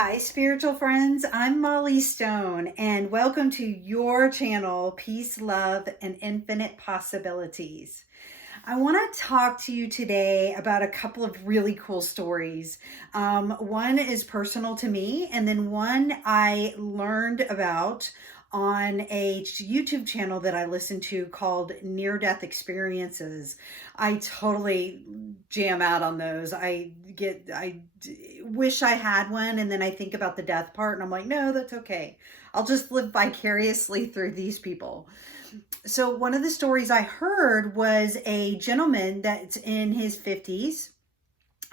Hi, spiritual friends. I'm Molly Stone, and welcome to your channel, Peace, Love, and Infinite Possibilities. I want to talk to you today about a couple of really cool stories. One is personal to me, and then one I learned about on a YouTube channel that I listen to called Near Death Experiences. I totally jam out on those. I wish I had one, and then I think about the death part, and I'm like, no, that's okay. I'll just live vicariously through these people. So one of the stories I heard was a gentleman that's in his 50s.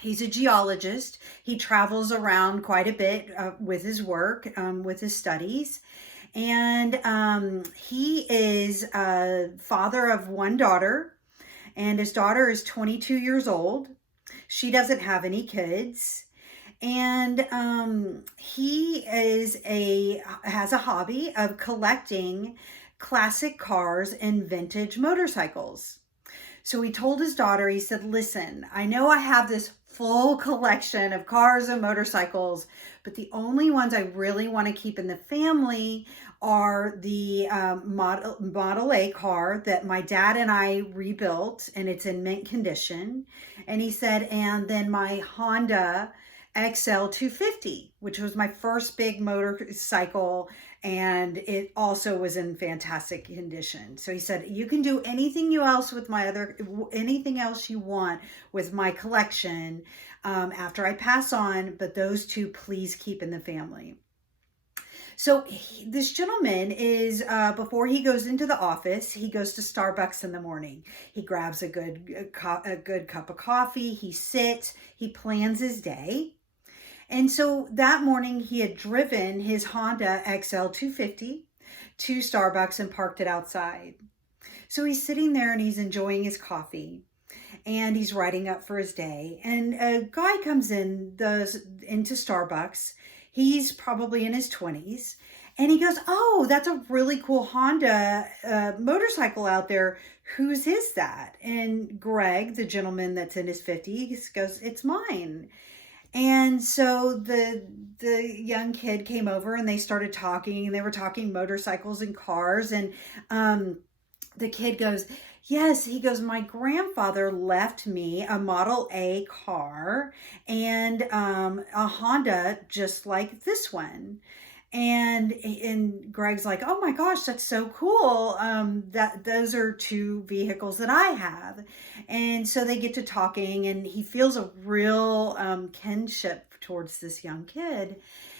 He's a geologist. He travels around quite a bit with his work, with his studies. And he is a father of one daughter, and his daughter is 22 years old. She doesn't have any kids. And he has a hobby of collecting classic cars and vintage motorcycles. So he told his daughter, he said, listen, I know I have this full collection of cars and motorcycles, but the only ones I really want to keep in the family are the Model A car that my dad and I rebuilt, and it's in mint condition. And he said, and then my Honda XL 250, which was my first big motorcycle, and it also was in fantastic condition. So he said, you can do anything anything else you want with my collection after I pass on, but those two please keep in the family. So this gentleman is, before he goes into the office, he goes to Starbucks in the morning. He grabs a good cup of coffee, he sits, he plans his day. And so that morning he had driven his Honda XL 250 to Starbucks and parked it outside. So he's sitting there and he's enjoying his coffee and he's writing up for his day. And a guy comes into Starbucks. He's probably in his 20s. And he goes, oh, that's a really cool Honda motorcycle out there. Whose is that? And Greg, the gentleman that's in his 50s, goes, it's mine. And so the young kid came over and they started talking, and they were talking motorcycles and cars. And the kid goes, yes, he goes, my grandfather left me a Model A car and a Honda just like this one. And Greg's like, oh my gosh, that's so cool. That those are two vehicles that I have. And so they get to talking, and he feels a real kinship towards this young kid.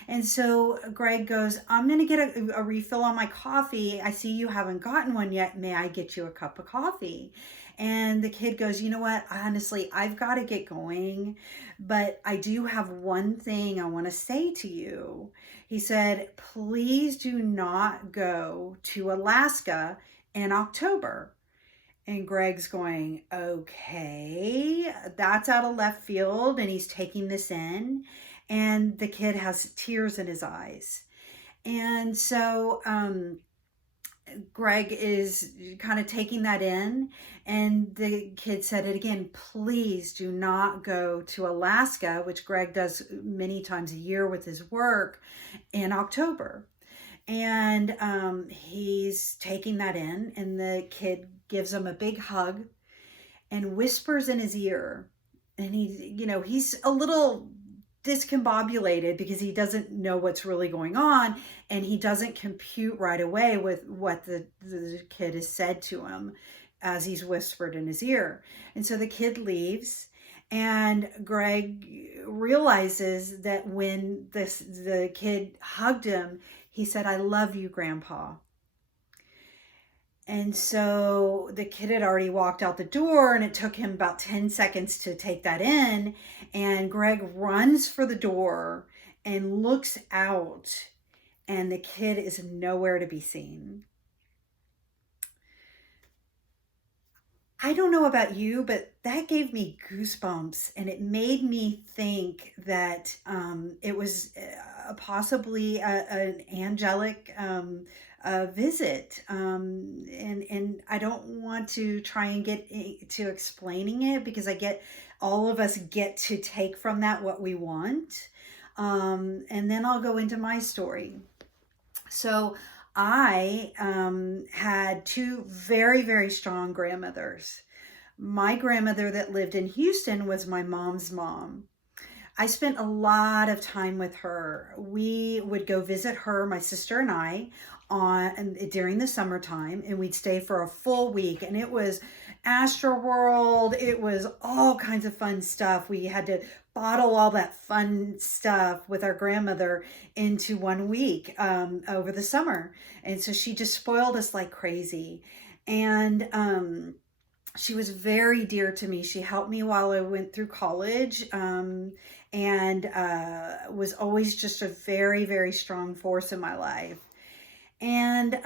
And so Greg goes, I'm going to get a refill on my coffee. I see you haven't gotten one yet. May I get you a cup of coffee? And the kid goes, you know what? Honestly, I've got to get going, but I do have one thing I want to say to you. He said, please do not go to Alaska in October. And Greg's going, okay, that's out of left field. And he's taking this in. And the kid has tears in his eyes. And so Greg is kind of taking that in. And the kid said it again, please do not go to Alaska, which Greg does many times a year with his work, in October. And he's taking that in, and the kid gives him a big hug and whispers in his ear. And he's a little discombobulated because he doesn't know what's really going on, and he doesn't compute right away with what the kid has said to him as he's whispered in his ear. And so the kid leaves, and Greg realizes that when the kid hugged him, he said, I love you, Grandpa. And so the kid had already walked out the door, and it took him about 10 seconds to take that in. And Greg runs for the door and looks out, and the kid is nowhere to be seen. I don't know about you, but that gave me goosebumps, and it made me think that it was possibly an angelic visit. And I don't want to try and get to explaining it, because all of us get to take from that what we want. And then I'll go into my story. So I had two very, very strong grandmothers. My grandmother that lived in Houston was my mom's mom. I spent a lot of time with her. We would go visit her, my sister and I, during the summertime, and we'd stay for a full week. And it was Astro World. It was all kinds of fun stuff. We had to bottle all that fun stuff with our grandmother into 1 week over the summer. And so she just spoiled us like crazy. And she was very dear to me. She helped me while I went through college, and was always just a very, very strong force in my life. And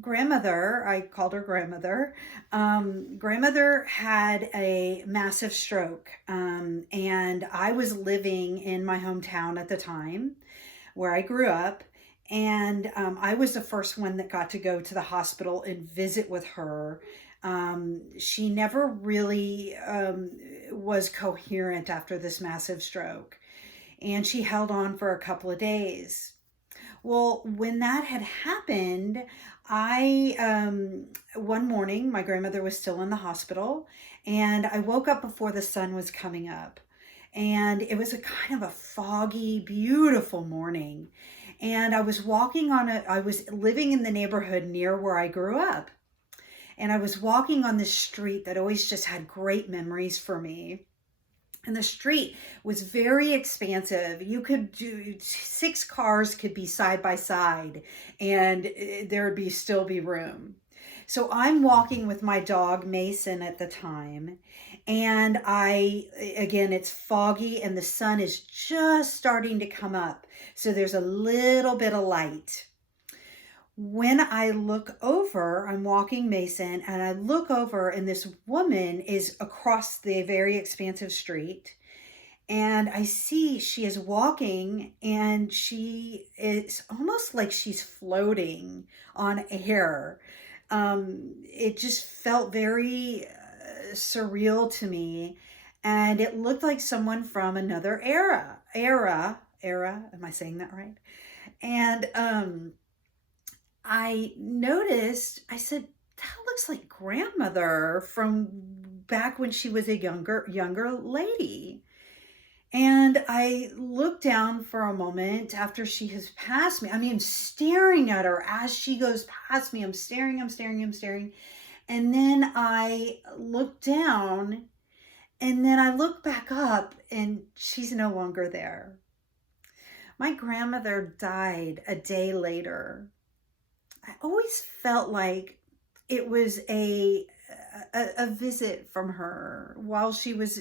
grandmother, I called her grandmother. Grandmother had a massive stroke, and I was living in my hometown at the time where I grew up. And I was the first one that got to go to the hospital and visit with her. She never really was coherent after this massive stroke, and she held on for a couple of days. Well, when that had happened, one morning, my grandmother was still in the hospital, and I woke up before the sun was coming up. And it was a kind of a foggy, beautiful morning. And I was I was living in the neighborhood near where I grew up. And I was walking on this street that always just had great memories for me. And the street was very expansive. You could do 6 cars could be side by side, and there would still be room. So I'm walking with my dog Mason at the time, and again, it's foggy and the sun is just starting to come up. So there's a little bit of light. When I look over, I'm walking Mason, and I look over, and this woman is across the very expansive street. And I see she is walking, and she is almost like she's floating on air. It just felt very surreal to me. And it looked like someone from another era. Am I saying that right? And I noticed, I said, that looks like grandmother from back when she was a younger lady. And I looked down for a moment after she has passed me. I mean, I'm staring at her as she goes past me. I'm staring. And then I look down, and then I look back up, and she's no longer there. My grandmother died a day later. I always felt like it was a visit from her while she was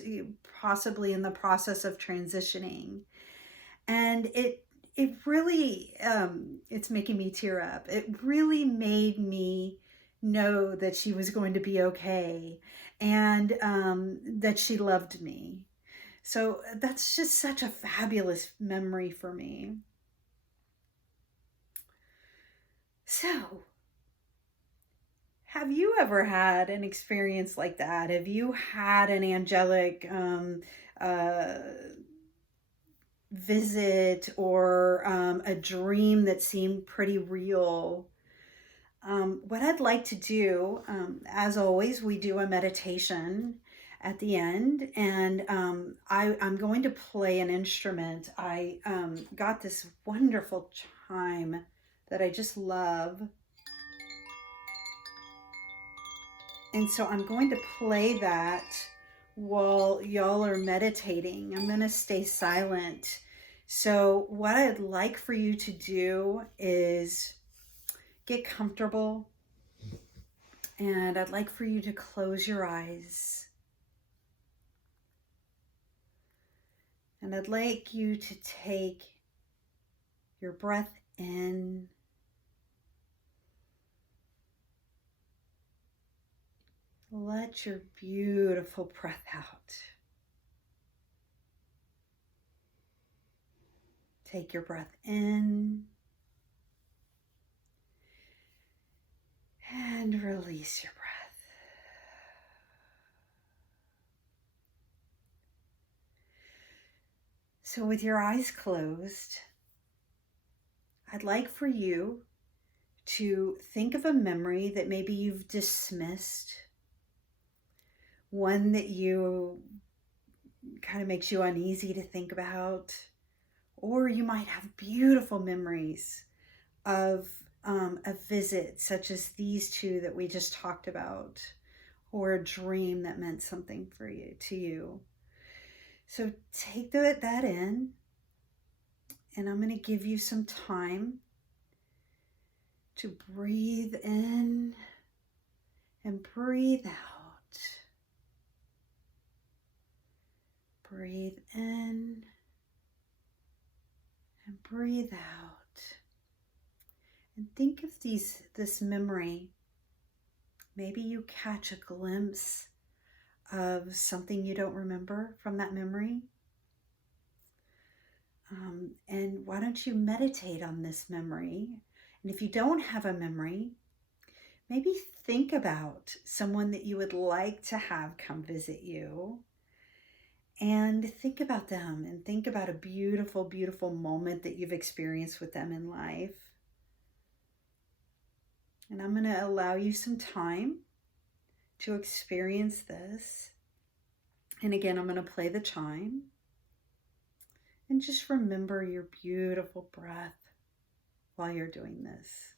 possibly in the process of transitioning. And it really, it's making me tear up. It really made me know that she was going to be okay, and that she loved me. So that's just such a fabulous memory for me. So, have you ever had an experience like that? Have you had an angelic uh, visit, or a dream that seemed pretty real? What I'd like to do, as always, we do a meditation at the end, and I'm going to play an instrument. I got this wonderful chime that I just love. And so I'm going to play that while y'all are meditating. I'm going to stay silent. So what I'd like for you to do is get comfortable, and I'd like for you to close your eyes. And I'd like you to take your breath in, let your beautiful breath out. Take your breath in and release your breath. So with your eyes closed, I'd like for you to think of a memory that maybe you've dismissed, one that you kind of makes you uneasy to think about, or you might have beautiful memories of a visit such as these two that we just talked about, or a dream that meant something for you to you. So take that in, and I'm going to give you some time to breathe in and breathe out. Breathe in and breathe out. And think of this memory. Maybe you catch a glimpse of something you don't remember from that memory. And why don't you meditate on this memory? And if you don't have a memory, maybe think about someone that you would like to have come visit you, and think about them and think about a beautiful, beautiful moment that you've experienced with them in life. And I'm going to allow you some time to experience this. And again, I'm going to play the chime. And just remember your beautiful breath while you're doing this.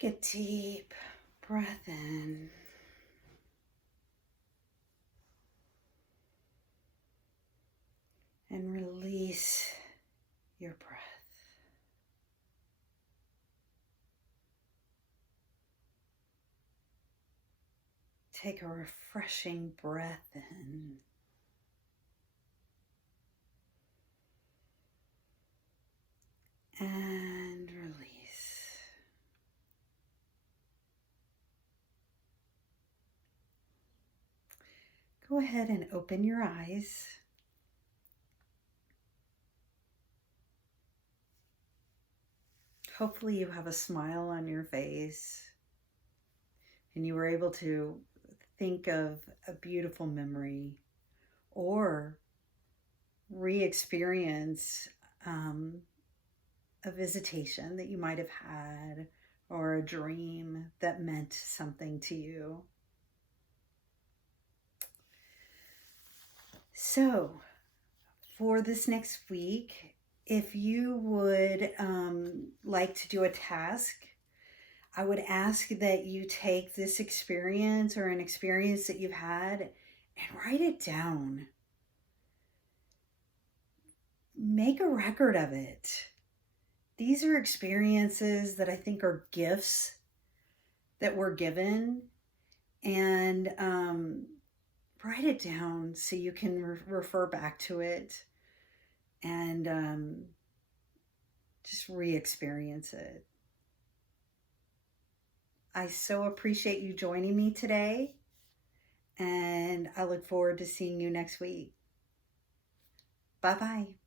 Take a deep breath in. release your breath. Take a refreshing breath in. And release. Go ahead and open your eyes. Hopefully you have a smile on your face and you were able to think of a beautiful memory or re-experience a visitation that you might have had or a dream that meant something to you. So for this next week, if you would like to do a task, I would ask that you take this experience or an experience that you've had and write it down. Make a record of it. These are experiences that I think are gifts that we're given, and write it down so you can refer back to it and just re-experience it. I so appreciate you joining me today, and I look forward to seeing you next week. Bye-bye.